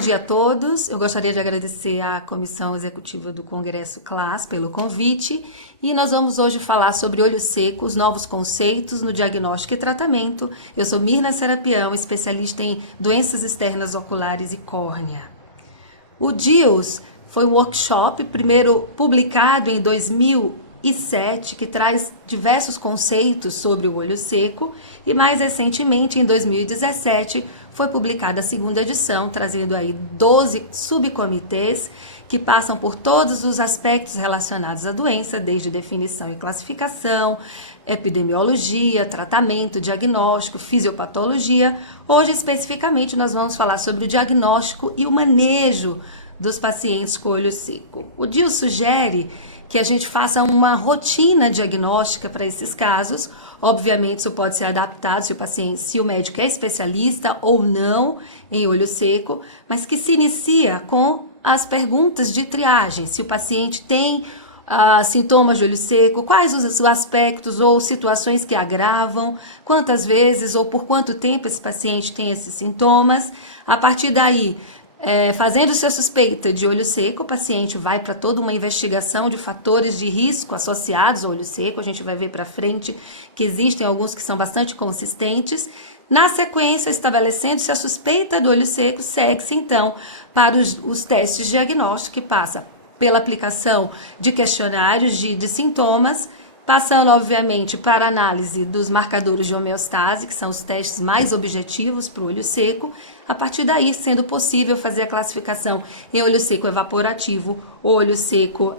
dia a todos. Eu gostaria de agradecer à Comissão Executiva do Congresso CLAS pelo convite e nós vamos hoje falar sobre olho seco, os novos conceitos no diagnóstico e tratamento. Eu sou Mirna Serapião, especialista em doenças externas oculares e córnea. O DIOS foi um workshop, primeiro publicado em 2007, que traz diversos conceitos sobre o olho seco, e mais recentemente, em 2017, foi publicada a segunda edição, trazendo aí 12 subcomitês que passam por todos os aspectos relacionados à doença, desde definição e classificação, epidemiologia, tratamento, diagnóstico, fisiopatologia. Hoje, especificamente, nós vamos falar sobre o diagnóstico e o manejo dos pacientes com olho seco. O DIOS sugere que a gente faça uma rotina diagnóstica para esses casos. Obviamente, isso pode ser adaptado se o médico é especialista ou não em olho seco, mas que se inicia com as perguntas de triagem. Se o paciente tem sintomas de olho seco, quais os aspectos ou situações que agravam, quantas vezes ou por quanto tempo esse paciente tem esses sintomas. A partir daí, fazendo sua suspeita de olho seco, o paciente vai para toda uma investigação de fatores de risco associados ao olho seco. A gente vai ver para frente que existem alguns que são bastante consistentes. Na sequência, estabelecendo-se a suspeita do olho seco, segue-se então para os testes diagnósticos, que passa pela aplicação de questionários de sintomas, passando, obviamente, para a análise dos marcadores de homeostase, que são os testes mais objetivos para o olho seco. A partir daí, sendo possível fazer a classificação em olho seco evaporativo ou olho seco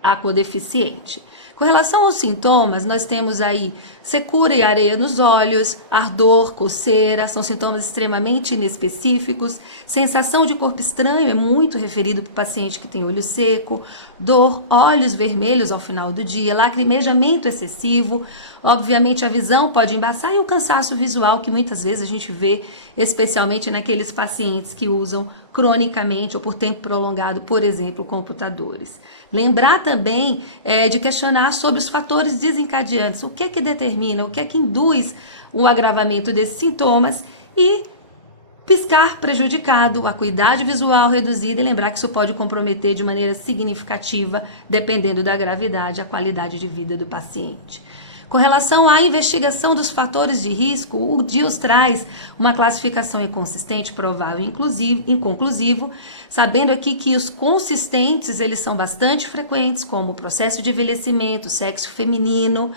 aquodeficiente. Com relação aos sintomas, nós temos aí secura e areia nos olhos, ardor, coceira, são sintomas extremamente inespecíficos. Sensação de corpo estranho é muito referido para o paciente que tem olho seco. Dor, olhos vermelhos ao final do dia, lacrimejamento excessivo. Obviamente a visão pode embaçar e o cansaço visual que muitas vezes a gente vê, especialmente naqueles pacientes que usam cronicamente ou por tempo prolongado, por exemplo, computadores. Lembrar também de questionar sobre os fatores desencadeantes, o que é que determina, o que é que induz o agravamento desses sintomas, e piscar prejudicado, acuidade visual reduzida, e lembrar que isso pode comprometer de maneira significativa, dependendo da gravidade, a qualidade de vida do paciente. Com relação à investigação dos fatores de risco, o DIOS traz uma classificação inconsistente, provável e inconclusivo, sabendo aqui que os consistentes eles são bastante frequentes, como o processo de envelhecimento, sexo feminino,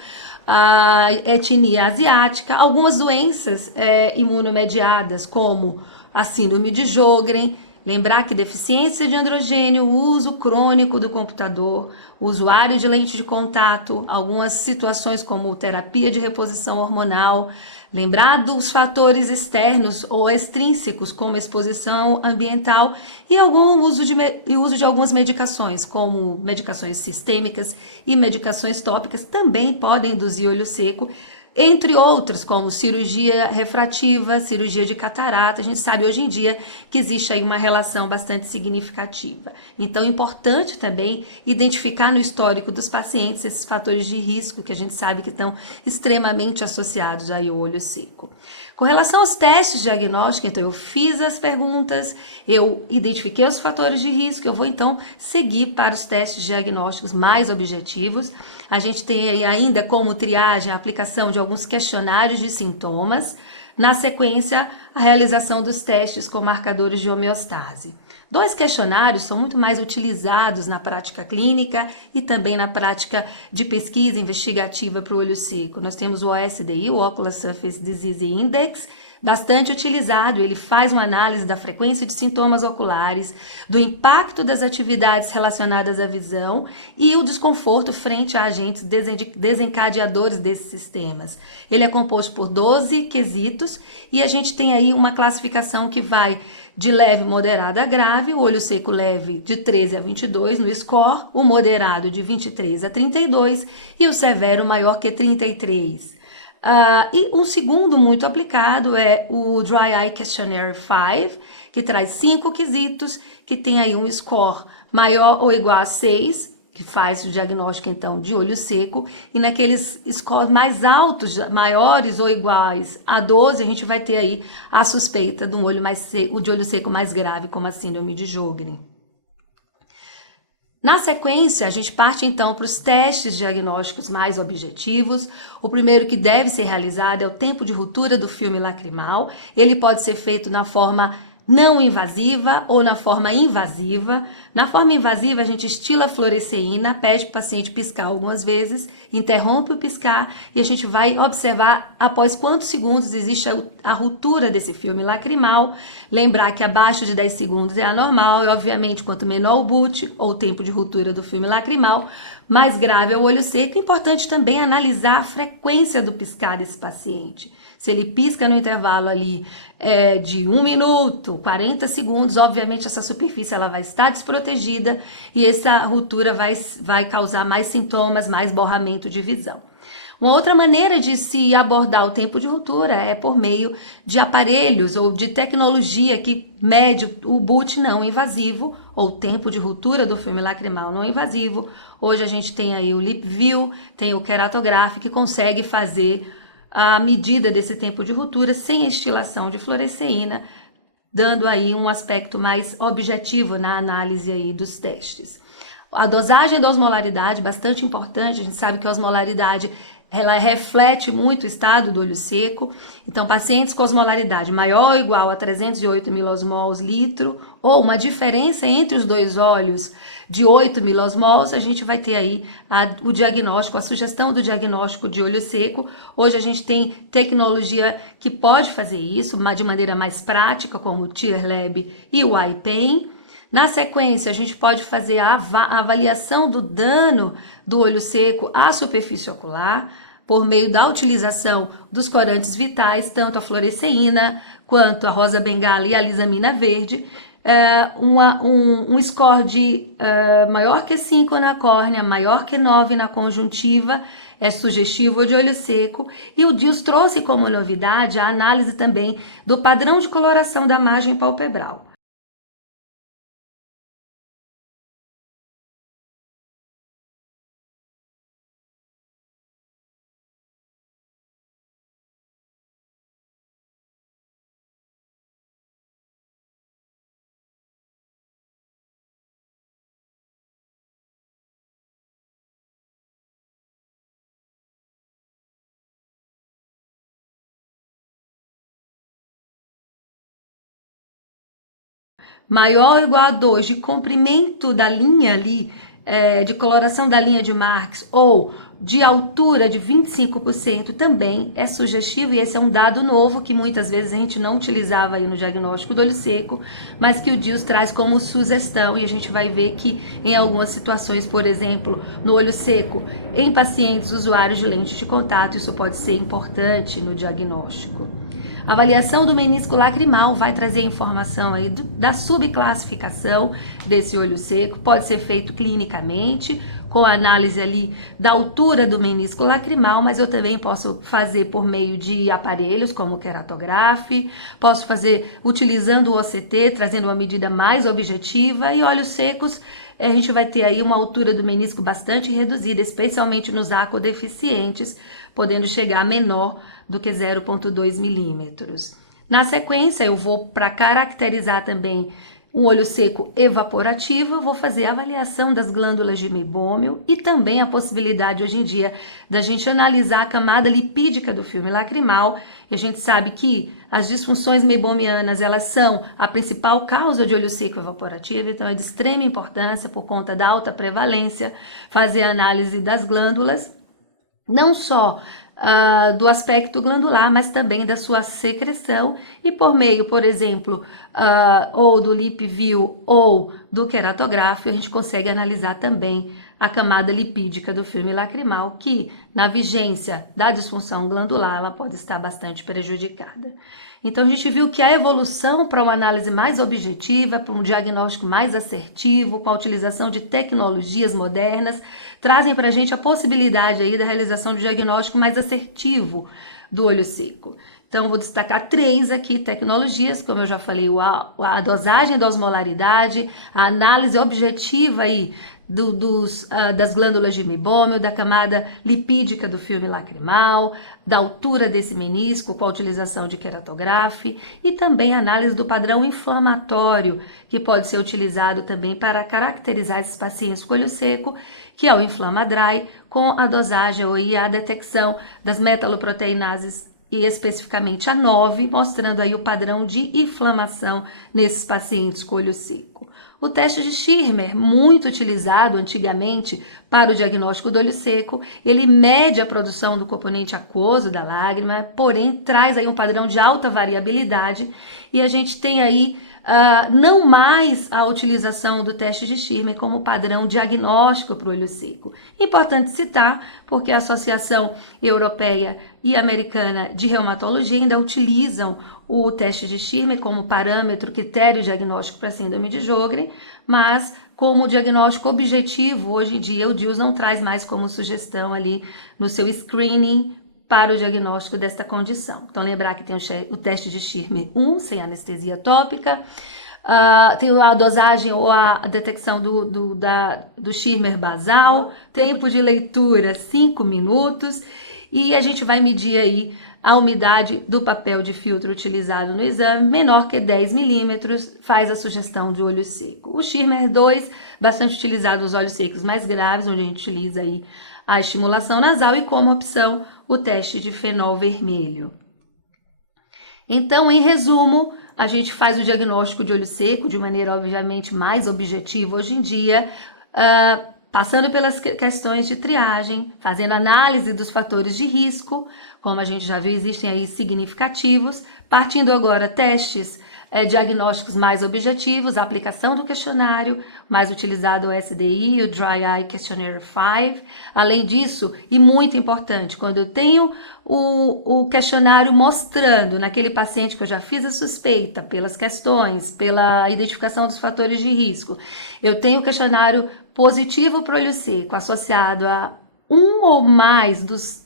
a etnia asiática, algumas doenças imunomediadas, como a síndrome de Sjögren. Lembrar que deficiência de androgênio, uso crônico do computador, usuário de lente de contato, algumas situações como terapia de reposição hormonal. Lembrar dos fatores externos ou extrínsecos, como exposição ambiental e uso de algumas medicações, como medicações sistêmicas e medicações tópicas, também podem induzir olho seco, entre outros, como cirurgia refrativa, cirurgia de catarata. A gente sabe hoje em dia que existe aí uma relação bastante significativa. Então, é importante também identificar no histórico dos pacientes esses fatores de risco que a gente sabe que estão extremamente associados aí ao olho seco. Com relação aos testes diagnósticos, então eu fiz as perguntas, eu identifiquei os fatores de risco, eu vou então seguir para os testes diagnósticos mais objetivos. A gente tem ainda como triagem a aplicação de alguns questionários de sintomas, na sequência a realização dos testes com marcadores de homeostase. 2 questionários são muito mais utilizados na prática clínica e também na prática de pesquisa investigativa para o olho seco. Nós temos o OSDI, o Ocular Surface Disease Index, bastante utilizado. Ele faz uma análise da frequência de sintomas oculares, do impacto das atividades relacionadas à visão e o desconforto frente a agentes desencadeadores desses sistemas. Ele é composto por 12 quesitos e a gente tem aí uma classificação que vai de leve, moderado a grave, o olho seco leve de 13 a 22 no score, o moderado de 23 a 32 e o severo maior que 33. E um segundo muito aplicado é o Dry Eye Questionnaire 5, que traz 5 quesitos, que tem aí um score maior ou igual a 6, que faz o diagnóstico, então, de olho seco, e naqueles scores mais altos, maiores ou iguais a 12, a gente vai ter aí a suspeita de um olho mais seco, de olho seco mais grave, como a síndrome de Sjögren. Na sequência, a gente parte então para os testes diagnósticos mais objetivos. O primeiro que deve ser realizado é o tempo de ruptura do filme lacrimal. Ele pode ser feito na forma não invasiva ou na forma invasiva. Na forma invasiva, a gente estila a fluoresceína, pede para o paciente piscar algumas vezes, interrompe o piscar e a gente vai observar após quantos segundos existe a ruptura desse filme lacrimal. Lembrar que abaixo de 10 segundos é anormal e, obviamente, quanto menor o BUT ou o tempo de ruptura do filme lacrimal, mais grave é o olho seco. É importante também analisar a frequência do piscar desse paciente. Se ele pisca no intervalo ali de 1 minuto, 40 segundos, obviamente essa superfície ela vai estar desprotegida e essa ruptura vai causar mais sintomas, mais borramento de visão. Uma outra maneira de se abordar o tempo de ruptura é por meio de aparelhos ou de tecnologia que mede o BUT não invasivo ou tempo de ruptura do filme lacrimal não invasivo. Hoje a gente tem aí o LipView, tem o queratograph que consegue fazer a medida desse tempo de ruptura sem estilação de fluoresceína, dando aí um aspecto mais objetivo na análise aí dos testes. A dosagem da osmolaridade, bastante importante, a gente sabe que a osmolaridade ela reflete muito o estado do olho seco. Então, pacientes com osmolaridade maior ou igual a 308 milosmols litro, ou uma diferença entre os dois olhos de 8 milosmols, a gente vai ter aí o diagnóstico, a sugestão do diagnóstico de olho seco. Hoje a gente tem tecnologia que pode fazer isso de maneira mais prática, como o TearLab e o iPen. Na sequência, a gente pode fazer a avaliação do dano do olho seco à superfície ocular por meio da utilização dos corantes vitais, tanto a fluoresceína quanto a rosa bengala e a lisamina verde. Um score de maior que 5 na córnea, maior que 9 na conjuntiva, é sugestivo de olho seco. E o DILS trouxe como novidade a análise também do padrão de coloração da margem palpebral. Maior ou igual a 2 de comprimento da linha ali, de coloração da linha de Marx, ou de altura de 25% também é sugestivo, e esse é um dado novo que muitas vezes a gente não utilizava aí no diagnóstico do olho seco, mas que o DILS traz como sugestão, e a gente vai ver que em algumas situações, por exemplo, no olho seco, em pacientes usuários de lente de contato, isso pode ser importante no diagnóstico. A avaliação do menisco lacrimal vai trazer informação aí da subclassificação desse olho seco, pode ser feito clinicamente, com a análise ali da altura do menisco lacrimal, mas eu também posso fazer por meio de aparelhos como o queratograph, posso fazer utilizando o OCT, trazendo uma medida mais objetiva, e olhos secos, a gente vai ter aí uma altura do menisco bastante reduzida, especialmente nos acodeficientes, podendo chegar a menor do que 0,2 milímetros. Na sequência, eu vou para caracterizar também um olho seco evaporativo, eu vou fazer a avaliação das glândulas de meibômio e também a possibilidade hoje em dia da gente analisar a camada lipídica do filme lacrimal. E a gente sabe que as disfunções meibomianas, elas são a principal causa de olho seco evaporativo, então é de extrema importância por conta da alta prevalência fazer a análise das glândulas, não só do aspecto glandular, mas também da sua secreção, e por meio, por exemplo, ou do LipView ou do queratograph, a gente consegue analisar também a camada lipídica do filme lacrimal, que na vigência da disfunção glandular, ela pode estar bastante prejudicada. Então a gente viu que a evolução para uma análise mais objetiva, para um diagnóstico mais assertivo, com a utilização de tecnologias modernas, trazem para a gente a possibilidade aí da realização de diagnóstico mais assertivo do olho seco. Então, vou destacar 3 aqui tecnologias, como eu já falei, a dosagem da osmolaridade, a análise objetiva aí das glândulas de mibômio, da camada lipídica do filme lacrimal, da altura desse menisco com a utilização de queratografia e também análise do padrão inflamatório, que pode ser utilizado também para caracterizar esses pacientes com olho seco, que é o Inflamadry, com a dosagem e a detecção das metaloproteinases e especificamente a 9, mostrando aí o padrão de inflamação nesses pacientes com olho seco. O teste de Schirmer, muito utilizado antigamente para o diagnóstico do olho seco, ele mede a produção do componente aquoso da lágrima, porém traz aí um padrão de alta variabilidade e a gente tem aí não mais a utilização do teste de Schirmer como padrão diagnóstico para o olho seco. Importante citar, porque a Associação Europeia e Americana de Reumatologia ainda utilizam o teste de Schirmer como parâmetro, critério diagnóstico para a síndrome de Sjögren, mas como diagnóstico objetivo, hoje em dia o DILS não traz mais como sugestão ali no seu screening para o diagnóstico desta condição. Então lembrar que tem o teste de Schirmer 1, sem anestesia tópica, tem a dosagem ou a detecção do Schirmer basal, tempo de leitura 5 minutos, e a gente vai medir aí a umidade do papel de filtro utilizado no exame, menor que 10 milímetros, faz a sugestão de olho seco. O Schirmer 2, bastante utilizado nos olhos secos mais graves, onde a gente utiliza aí a estimulação nasal e como opção o teste de fenol vermelho. Então, em resumo, a gente faz o diagnóstico de olho seco de maneira obviamente mais objetiva hoje em dia, passando pelas questões de triagem, fazendo análise dos fatores de risco, como a gente já viu, existem aí significativos, partindo agora testes diagnósticos mais objetivos, a aplicação do questionário, mais utilizado o SDI, o Dry Eye Questionnaire 5. Além disso, e muito importante, quando eu tenho o questionário mostrando naquele paciente que eu já fiz a suspeita, pelas questões, pela identificação dos fatores de risco, eu tenho o questionário positivo para olho seco, associado a um ou mais dos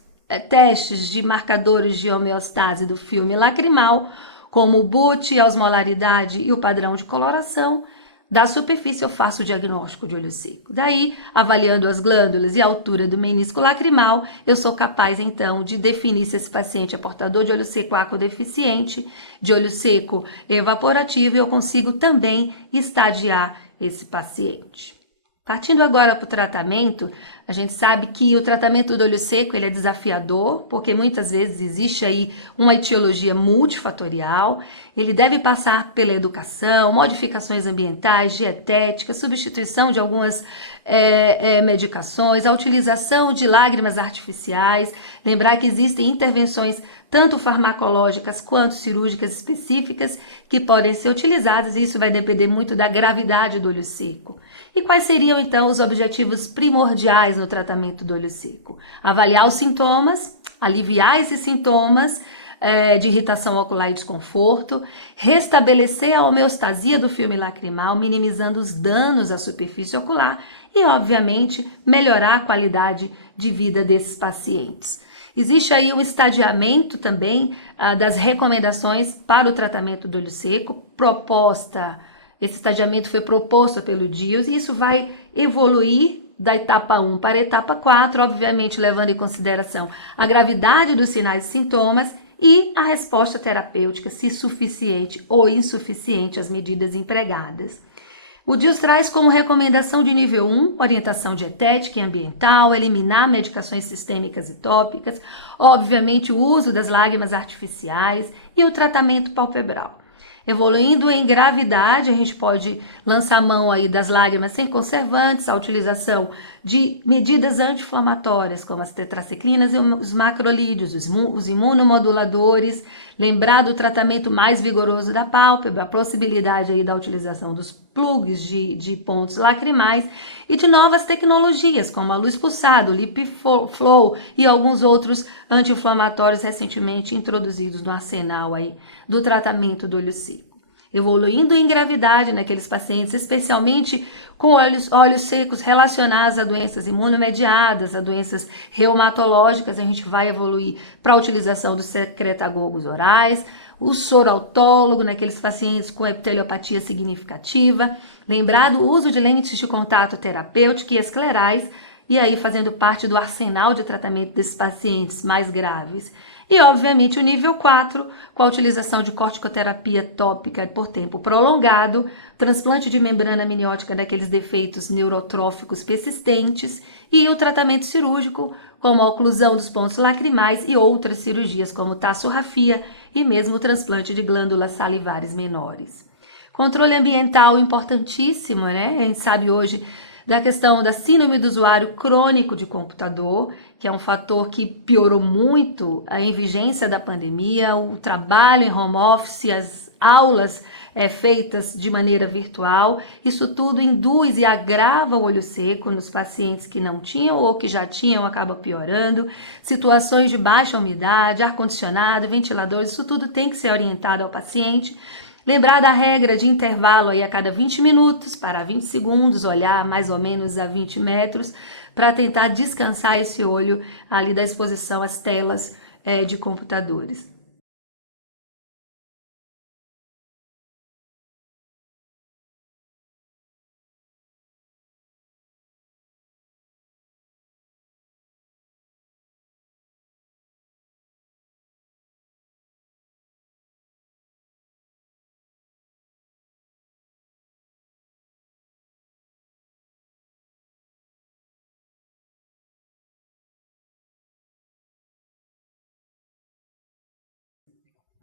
testes de marcadores de homeostase do filme lacrimal, como o BUT, a osmolaridade e o padrão de coloração, da superfície eu faço o diagnóstico de olho seco. Daí, avaliando as glândulas e a altura do menisco lacrimal, eu sou capaz então de definir se esse paciente é portador de olho seco aquodeficiente, de olho seco evaporativo, e eu consigo também estadiar esse paciente. Partindo agora para o tratamento, a gente sabe que o tratamento do olho seco ele é desafiador, porque muitas vezes existe aí uma etiologia multifatorial, ele deve passar pela educação, modificações ambientais, dietéticas, substituição de algumas medicações, a utilização de lágrimas artificiais, lembrar que existem intervenções tanto farmacológicas quanto cirúrgicas específicas que podem ser utilizadas, e isso vai depender muito da gravidade do olho seco. E quais seriam então os objetivos primordiais no tratamento do olho seco? Avaliar os sintomas, aliviar esses sintomas de irritação ocular e desconforto, restabelecer a homeostasia do filme lacrimal, minimizando os danos à superfície ocular e, obviamente, melhorar a qualidade de vida desses pacientes. Existe aí um estadiamento também das recomendações para o tratamento do olho seco, esse estadiamento foi proposto pelo DILS e isso vai evoluir da etapa 1 para a etapa 4, obviamente levando em consideração a gravidade dos sinais e sintomas e a resposta terapêutica, se suficiente ou insuficiente as medidas empregadas. O DILS traz como recomendação de nível 1, orientação dietética e ambiental, eliminar medicações sistêmicas e tópicas, obviamente o uso das lágrimas artificiais e o tratamento palpebral. Evoluindo em gravidade, a gente pode lançar mão aí das lágrimas sem conservantes, a utilização de medidas anti-inflamatórias, como as tetraciclinas e os macrolídeos, os imunomoduladores, lembrar do tratamento mais vigoroso da pálpebra, a possibilidade aí da utilização dos plugs de pontos lacrimais e de novas tecnologias, como a luz pulsada, o LipiFlow e alguns outros anti-inflamatórios recentemente introduzidos no arsenal aí do tratamento do olho seco. evoluindo em gravidade naqueles pacientes, especialmente com olhos secos relacionados a doenças imunomediadas, a doenças reumatológicas, a gente vai evoluir para a utilização dos secretagogos orais, o soro autólogo naqueles pacientes com epiteliopatia significativa, lembrar do uso de lentes de contato terapêutica e esclerais, e aí fazendo parte do arsenal de tratamento desses pacientes mais graves. E, obviamente, o nível 4, com a utilização de corticoterapia tópica por tempo prolongado, transplante de membrana amniótica daqueles defeitos neurotróficos persistentes e o tratamento cirúrgico, como a oclusão dos pontos lacrimais e outras cirurgias, como tassorrafia e mesmo o transplante de glândulas salivares menores. Controle ambiental importantíssimo, né? A gente sabe hoje da questão da síndrome do usuário crônico de computador, que é um fator que piorou muito em vigência da pandemia, o trabalho em home office, as aulas feitas de maneira virtual, isso tudo induz e agrava o olho seco nos pacientes que não tinham ou que já tinham, acaba piorando, situações de baixa umidade, ar-condicionado, ventiladores, isso tudo tem que ser orientado ao paciente. Lembrar da regra de intervalo aí a cada 20 minutos, parar 20 segundos, olhar mais ou menos a 20 metros, para tentar descansar esse olho ali da exposição às telas de computadores.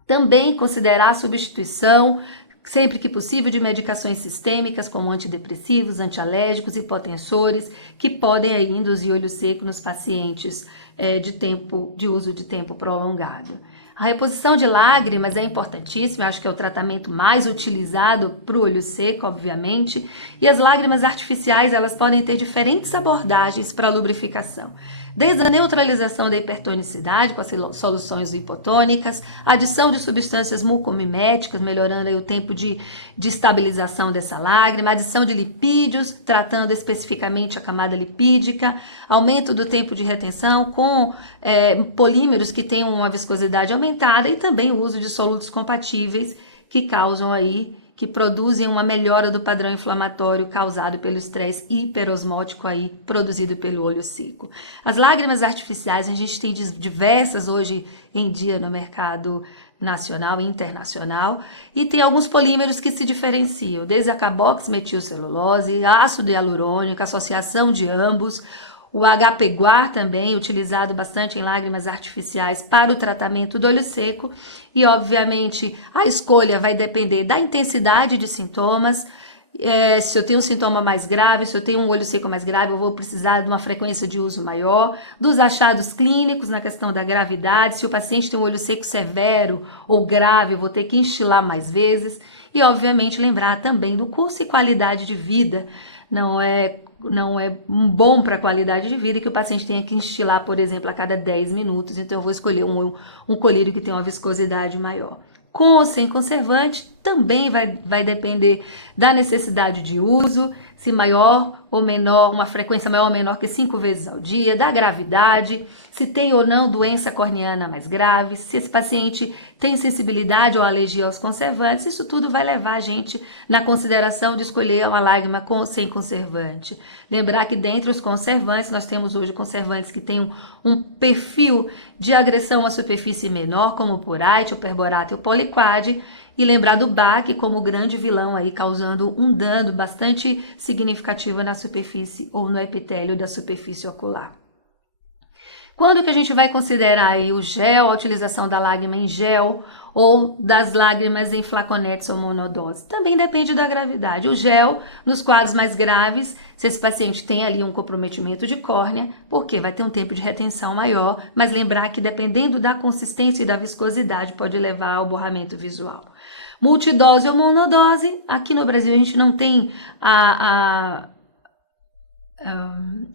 Também considerar a substituição, sempre que possível, de medicações sistêmicas como antidepressivos, antialérgicos, hipotensores, que podem aí induzir olho seco nos pacientes de uso de tempo prolongado. A reposição de lágrimas é importantíssima, acho que é o tratamento mais utilizado para o olho seco, obviamente, e as lágrimas artificiais elas podem ter diferentes abordagens para a lubrificação. Desde a neutralização da hipertonicidade com as soluções hipotônicas, adição de substâncias mucomiméticas, melhorando aí o tempo de estabilização dessa lágrima, adição de lipídios, tratando especificamente a camada lipídica, aumento do tempo de retenção com polímeros que tenham uma viscosidade aumentada e também o uso de solutos compatíveis que causam aí que produzem uma melhora do padrão inflamatório causado pelo estresse hiperosmótico aí produzido pelo olho seco. As lágrimas artificiais, a gente tem diversas hoje em dia no mercado nacional e internacional, e tem alguns polímeros que se diferenciam, desde a carboximetilcelulose, ácido hialurônico, associação de ambos, o HPGuar também, utilizado bastante em lágrimas artificiais para o tratamento do olho seco. E, obviamente, a escolha vai depender da intensidade de sintomas. Se eu tenho um sintoma mais grave, se eu tenho um olho seco mais grave, eu vou precisar de uma frequência de uso maior. Dos achados clínicos na questão da gravidade, se o paciente tem um olho seco severo ou grave, eu vou ter que instilar mais vezes. E, obviamente, lembrar também do curso e qualidade de vida. Não é bom para a qualidade de vida que o paciente tenha que instilar, por exemplo, a cada 10 minutos. Então, eu vou escolher um colírio que tenha uma viscosidade maior. Com ou sem conservante, também vai depender da necessidade de uso, se maior ou menor, uma frequência maior ou menor que 5 vezes ao dia, da gravidade, se tem ou não doença corneana mais grave, se esse paciente tem sensibilidade ou alergia aos conservantes, isso tudo vai levar a gente na consideração de escolher uma lágrima com ou sem conservante. Lembrar que dentre os conservantes, nós temos hoje conservantes que têm um perfil de agressão à superfície menor, como o purite, o perborato e o poliquade, e lembrar do BAC como grande vilão aí, causando um dano bastante significativo na superfície ou no epitélio da superfície ocular. Quando que a gente vai considerar aí o gel, a utilização da lágrima em gel ou das lágrimas em flaconetes ou monodose? Também depende da gravidade. O gel, nos quadros mais graves, se esse paciente tem ali um comprometimento de córnea, porque vai ter um tempo de retenção maior, mas lembrar que dependendo da consistência e da viscosidade pode levar ao borramento visual. Multidose ou monodose, aqui no Brasil a gente não tem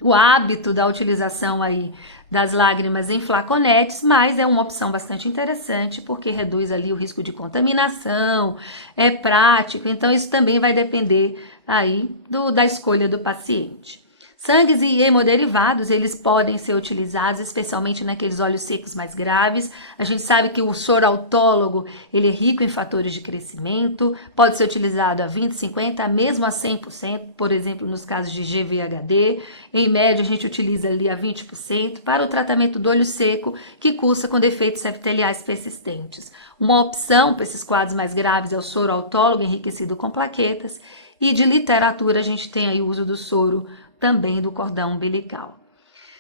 o hábito da utilização aí das lágrimas em flaconetes, mas é uma opção bastante interessante porque reduz ali o risco de contaminação, é prático, então isso também vai depender aí da escolha do paciente. Sangues e hemoderivados, eles podem ser utilizados, especialmente naqueles óleos secos mais graves. A gente sabe que o soro autólogo, ele é rico em fatores de crescimento, pode ser utilizado a 20, 50, mesmo a 100%, por exemplo, nos casos de GVHD. Em média, a gente utiliza ali a 20% para o tratamento do olho seco, que cursa com defeitos epiteliais persistentes. Uma opção para esses quadros mais graves é o soro autólogo enriquecido com plaquetas. E de literatura, a gente tem aí o uso do soro também do cordão umbilical.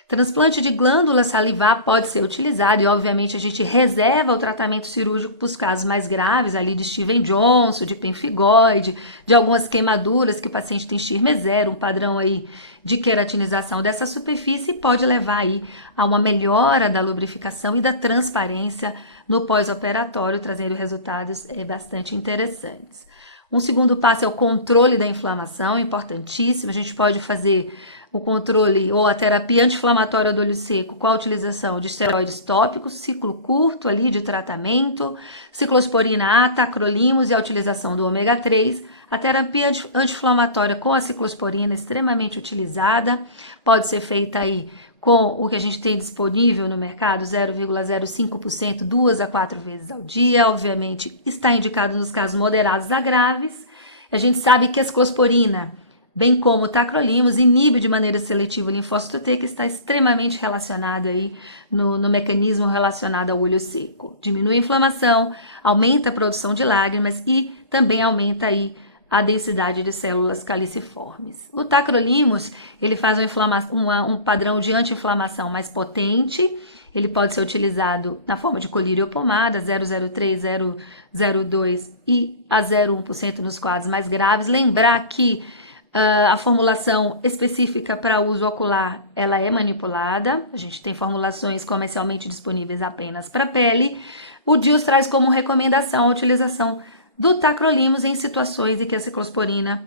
Transplante de glândula salivar pode ser utilizado e, obviamente, a gente reserva o tratamento cirúrgico para os casos mais graves, ali de Steven Johnson, de pemphigoide, de algumas queimaduras que o paciente tem Schirmer, um padrão aí de queratinização dessa superfície, pode levar aí a uma melhora da lubrificação e da transparência no pós-operatório, trazendo resultados bastante interessantes. Um segundo passo é o controle da inflamação, importantíssimo. A gente pode fazer o controle ou a terapia anti-inflamatória do olho seco com a utilização de esteroides tópicos, ciclo curto ali de tratamento, ciclosporina A, tacrolimus e a utilização do ômega 3. A terapia anti-inflamatória com a ciclosporina é extremamente utilizada, pode ser feita aí com o que a gente tem disponível no mercado, 0,05%, 2 a 4 vezes ao dia. Obviamente, está indicado nos casos moderados a graves. A gente sabe que a ciclosporina, bem como o tacrolimus, inibe de maneira seletiva o linfócito T, que está extremamente relacionado aí no mecanismo relacionado ao olho seco. Diminui a inflamação, aumenta a produção de lágrimas e também aumenta aí a densidade de células caliciformes. O tacrolimus, ele faz um padrão de anti-inflamação mais potente. Ele pode ser utilizado na forma de colírio ou pomada, 0,03, 0,02 e a 0,1% nos quadros mais graves. Lembrar que a formulação específica para uso ocular, ela é manipulada. A gente tem formulações comercialmente disponíveis apenas para pele. O DIUS traz como recomendação a utilização do tacrolimus em situações em que a ciclosporina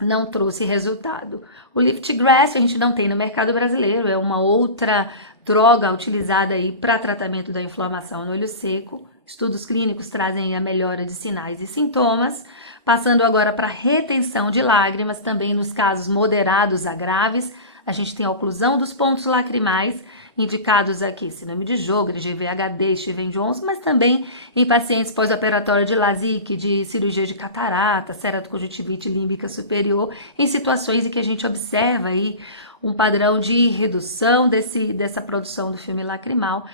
não trouxe resultado. O Liftgrass a gente não tem no mercado brasileiro, é uma outra droga utilizada aí para tratamento da inflamação no olho seco. Estudos clínicos trazem a melhora de sinais e sintomas. Passando agora para retenção de lágrimas, também nos casos moderados a graves, a gente tem a oclusão dos pontos lacrimais, indicados aqui síndrome de Sjögren, GVHD, Steven Johnson, mas também em pacientes pós-operatório de LASIK, de cirurgia de catarata, ceratoconjuntivite límbica superior, em situações em que a gente observa aí um padrão de redução dessa produção do filme lacrimal.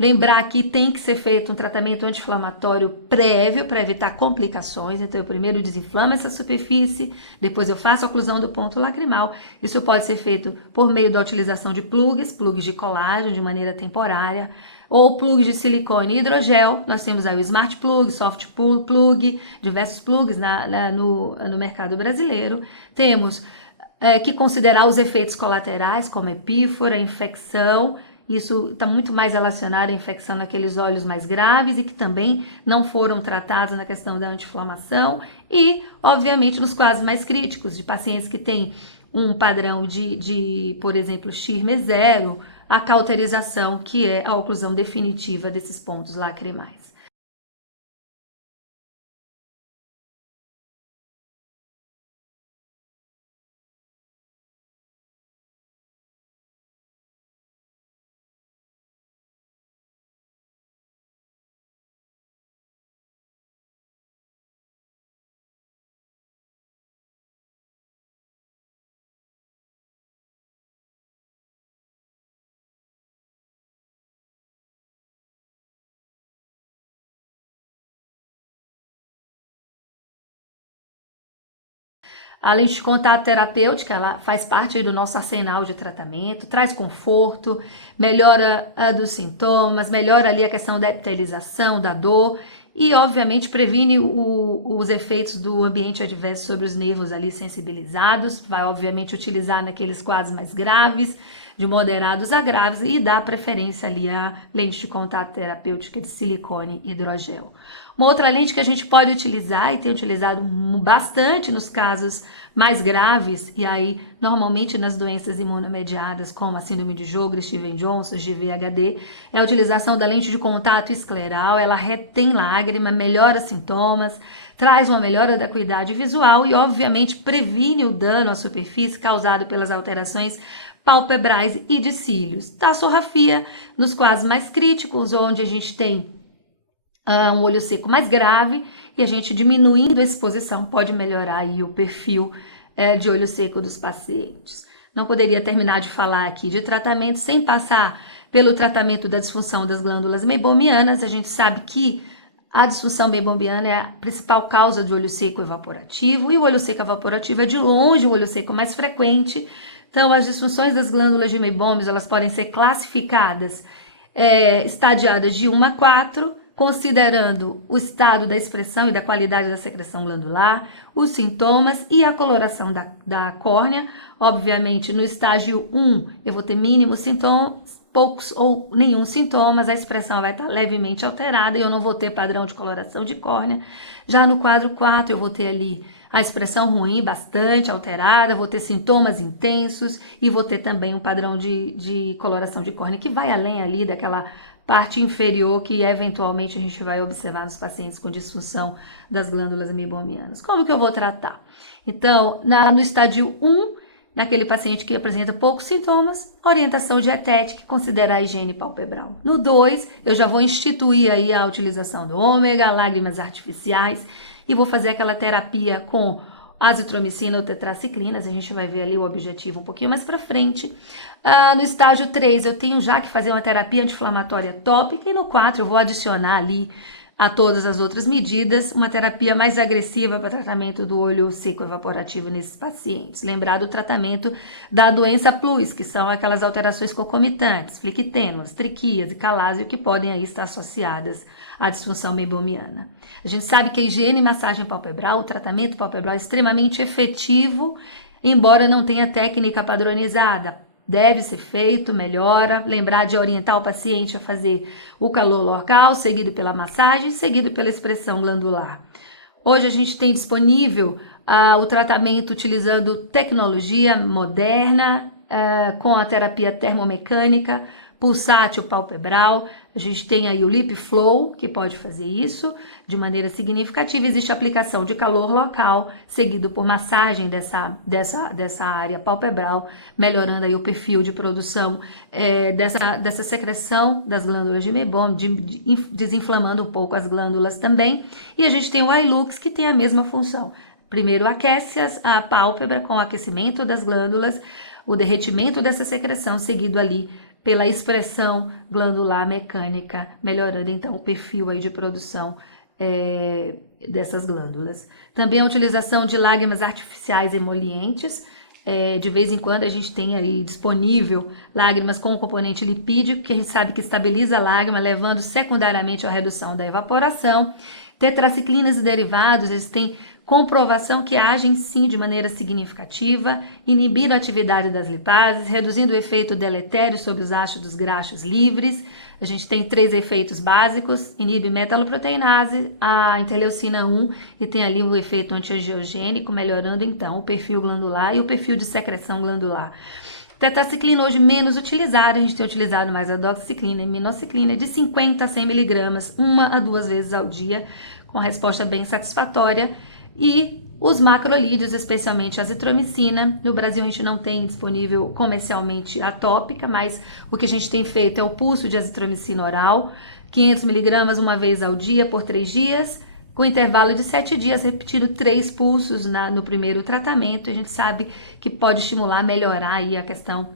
Lembrar que tem que ser feito um tratamento anti-inflamatório prévio para evitar complicações. Então, eu primeiro desinflamo essa superfície, depois eu faço a oclusão do ponto lacrimal. Isso pode ser feito por meio da utilização de plugs de colágeno de maneira temporária, ou plugs de silicone e hidrogel. Nós temos aí o Smart Plug, Soft Plug, diversos plugs no mercado brasileiro. Temos que considerar os efeitos colaterais, como epífora, infecção. Isso está muito mais relacionado à infecção naqueles olhos mais graves e que também não foram tratados na questão da anti-inflamação. E, obviamente, nos casos mais críticos, de pacientes que têm um padrão por exemplo, Schirmer 0, a cauterização, que é a oclusão definitiva desses pontos lacrimais. A lente de contato terapêutica, ela faz parte do nosso arsenal de tratamento, traz conforto, melhora dos sintomas, melhora ali a questão da epitelização, da dor e, obviamente, previne os efeitos do ambiente adverso sobre os nervos ali sensibilizados. Vai, obviamente, utilizar naqueles quadros mais graves, de moderados a graves e dá preferência ali à lente de contato terapêutica de silicone hidrogel. Uma outra lente que a gente pode utilizar e tem utilizado bastante nos casos mais graves, e aí normalmente nas doenças imunomediadas como a síndrome de Sjögren, Stevens-Johnson, GVHD, é a utilização da lente de contato escleral. Ela retém lágrima, melhora sintomas, traz uma melhora da acuidade visual e obviamente previne o dano à superfície causado pelas alterações palpebrais e de cílios. Tassografia nos quadros mais críticos, onde a gente tem um olho seco mais grave, e a gente diminuindo a exposição pode melhorar aí o perfil de olho seco dos pacientes. Não poderia terminar de falar aqui de tratamento sem passar pelo tratamento da disfunção das glândulas meibomianas. A gente sabe que a disfunção meibomiana é a principal causa de olho seco evaporativo, e o olho seco evaporativo é de longe o olho seco mais frequente. Então, as disfunções das glândulas de meibômios, elas podem ser classificadas, estadiadas de 1 a 4, considerando o estado da expressão e da qualidade da secreção glandular, os sintomas e a coloração da córnea. Obviamente, no estágio 1, eu vou ter mínimos sintomas, poucos ou nenhum sintomas, a expressão vai estar levemente alterada e eu não vou ter padrão de coloração de córnea. Já no quadro 4, eu vou ter ali a expressão ruim, bastante alterada, vou ter sintomas intensos e vou ter também um padrão de coloração de córnea que vai além ali daquela parte inferior que eventualmente a gente vai observar nos pacientes com disfunção das glândulas meibomianas. Como que eu vou tratar? Então, no estágio 1, naquele paciente que apresenta poucos sintomas, orientação dietética e considerar a higiene palpebral. No 2, eu já vou instituir aí a utilização do ômega, lágrimas artificiais, e vou fazer aquela terapia com azitromicina ou tetraciclinas. A gente vai ver ali o objetivo um pouquinho mais para frente. No estágio 3, eu tenho já que fazer uma terapia anti-inflamatória tópica, e no 4 eu vou adicionar ali a todas as outras medidas, uma terapia mais agressiva para tratamento do olho seco evaporativo nesses pacientes. Lembrar do tratamento da doença plus, que são aquelas alterações concomitantes, flictênulas, triquias e calásio, que podem aí estar associadas à disfunção meibomiana. A gente sabe que a higiene e massagem palpebral, o tratamento palpebral é extremamente efetivo, embora não tenha técnica padronizada. Deve ser feito, melhora. Lembrar de orientar o paciente a fazer o calor local, seguido pela massagem, seguido pela expressão glandular. Hoje a gente tem disponível o tratamento utilizando tecnologia moderna, com a terapia termomecânica, pulsátil palpebral. A gente tem aí o Lip Flow, que pode fazer isso de maneira significativa. Existe a aplicação de calor local, seguido por massagem dessa área palpebral, melhorando aí o perfil de produção dessa secreção das glândulas de meibom, desinflamando um pouco as glândulas também. E a gente tem o iLux, que tem a mesma função. Primeiro aquece a pálpebra com o aquecimento das glândulas, o derretimento dessa secreção, seguido ali pela expressão glandular mecânica, melhorando então o perfil aí de produção dessas glândulas. Também a utilização de lágrimas artificiais emolientes. De vez em quando a gente tem aí disponível lágrimas com um componente lipídico, que a gente sabe que estabiliza a lágrima, levando secundariamente à redução da evaporação. Tetraciclinas e derivados, eles têm comprovação que agem sim de maneira significativa, inibindo a atividade das lipases, reduzindo o efeito deletério sobre os ácidos graxos livres. A gente tem 3 efeitos básicos: inibe metaloproteinase, a interleucina 1, e tem ali o efeito antiangiogênico, melhorando então o perfil glandular e o perfil de secreção glandular. Tetraciclina hoje menos utilizada, a gente tem utilizado mais a doxiciclina e minociclina de 50 a 100 mg, 1 a 2 vezes ao dia, com resposta bem satisfatória. E os macrolídeos, especialmente a azitromicina. No Brasil a gente não tem disponível comercialmente a tópica, mas o que a gente tem feito é o pulso de azitromicina oral, 500 mg uma vez ao dia por 3 dias, com intervalo de 7 dias, repetindo 3 pulsos no primeiro tratamento. A gente sabe que pode estimular, melhorar aí a questão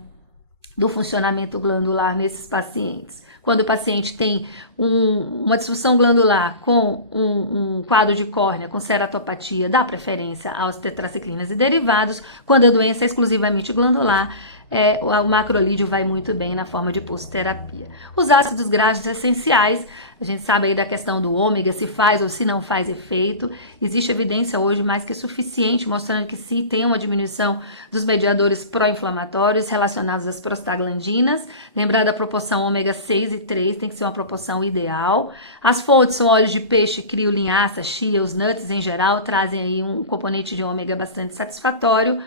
do funcionamento glandular nesses pacientes. Quando o paciente tem uma disfunção glandular com um quadro de córnea, com ceratopatia, dá preferência aos tetraciclinas e derivados. Quando a doença é exclusivamente glandular, o macrolídeo vai muito bem na forma de pulsoterapia. Os ácidos graxos essenciais, a gente sabe aí da questão do ômega, se faz ou se não faz efeito. Existe evidência hoje mais que suficiente mostrando que sim, tem uma diminuição dos mediadores pró-inflamatórios relacionados às prostaglandinas. Lembrar da proporção ômega 6 e 3, tem que ser uma proporção ideal. As fontes são óleos de peixe, crio, linhaça, chia, os nuts em geral trazem aí um componente de ômega bastante satisfatório.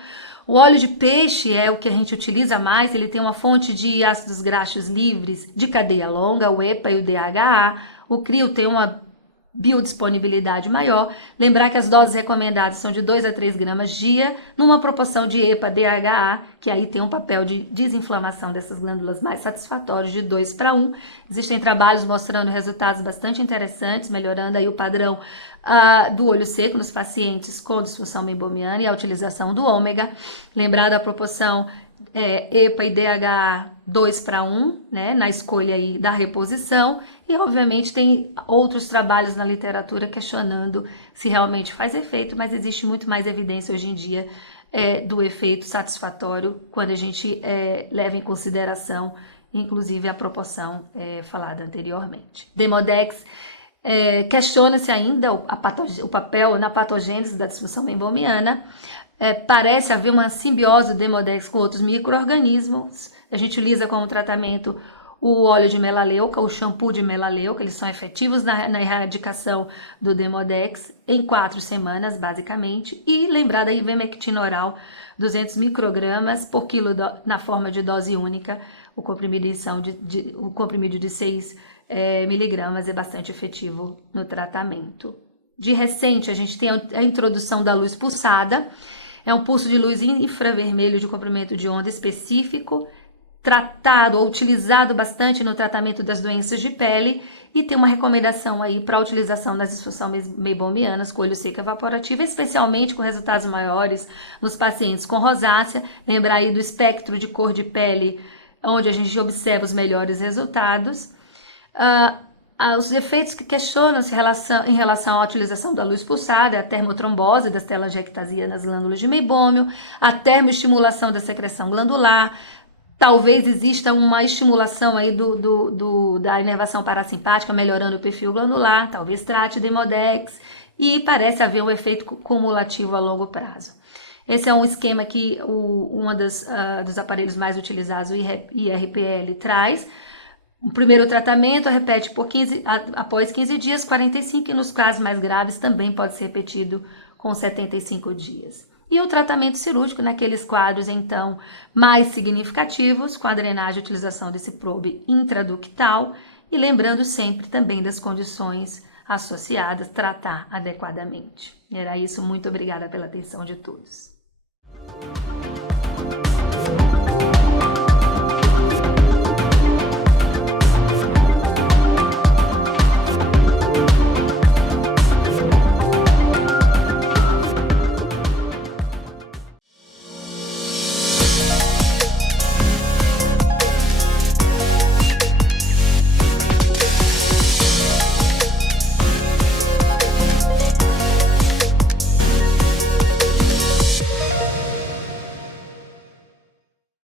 O óleo de peixe é o que a gente utiliza mais, ele tem uma fonte de ácidos graxos livres de cadeia longa, o EPA e o DHA. O crio tem uma biodisponibilidade maior. Lembrar que as doses recomendadas são de 2 a 3 gramas dia, numa proporção de EPA-DHA, que aí tem um papel de desinflamação dessas glândulas mais satisfatório, de 2 para 1. Existem trabalhos mostrando resultados bastante interessantes, melhorando aí o padrão do olho seco nos pacientes com disfunção meibomiana e a utilização do ômega. Lembrar da proporção EPA e DHA 2 para 1, né, na escolha aí da reposição, e obviamente tem outros trabalhos na literatura questionando se realmente faz efeito, mas existe muito mais evidência hoje em dia do efeito satisfatório quando a gente leva em consideração inclusive a proporção falada anteriormente. Demodex, questiona-se ainda o papel na patogênese da disfunção meibomiana. Parece haver uma simbiose do Demodex com outros micro-organismos. A gente utiliza como tratamento o óleo de melaleuca, o shampoo de melaleuca, eles são efetivos na erradicação do Demodex em 4 semanas, basicamente. E lembrar da ivermectina oral, 200 microgramas por quilo na forma de dose única. O comprimido de 6 miligramas é bastante efetivo no tratamento. De recente, a gente tem a introdução da luz pulsada. É um pulso de luz infravermelho de comprimento de onda específico, tratado ou utilizado bastante no tratamento das doenças de pele, e tem uma recomendação aí para a utilização nas disfunções meibomianas com olho seco evaporativo, especialmente com resultados maiores nos pacientes com rosácea. Lembrar aí do espectro de cor de pele, onde a gente observa os melhores resultados. Os efeitos que questionam-se em relação à utilização da luz pulsada, a termotrombose das telangiectasia nas glândulas de meibômio, a termoestimulação da secreção glandular. Talvez exista uma estimulação aí da inervação parasimpática, melhorando o perfil glandular, talvez trate Demodex, e parece haver um efeito cumulativo a longo prazo. Esse é um esquema que dos aparelhos mais utilizados, o IRPL, traz. O primeiro tratamento repete após 15 dias, 45, e nos casos mais graves também pode ser repetido com 75 dias. E o tratamento cirúrgico naqueles quadros, então, mais significativos, com a drenagem e utilização desse probe intraductal, e lembrando sempre também das condições associadas, tratar adequadamente. Era isso, muito obrigada pela atenção de todos.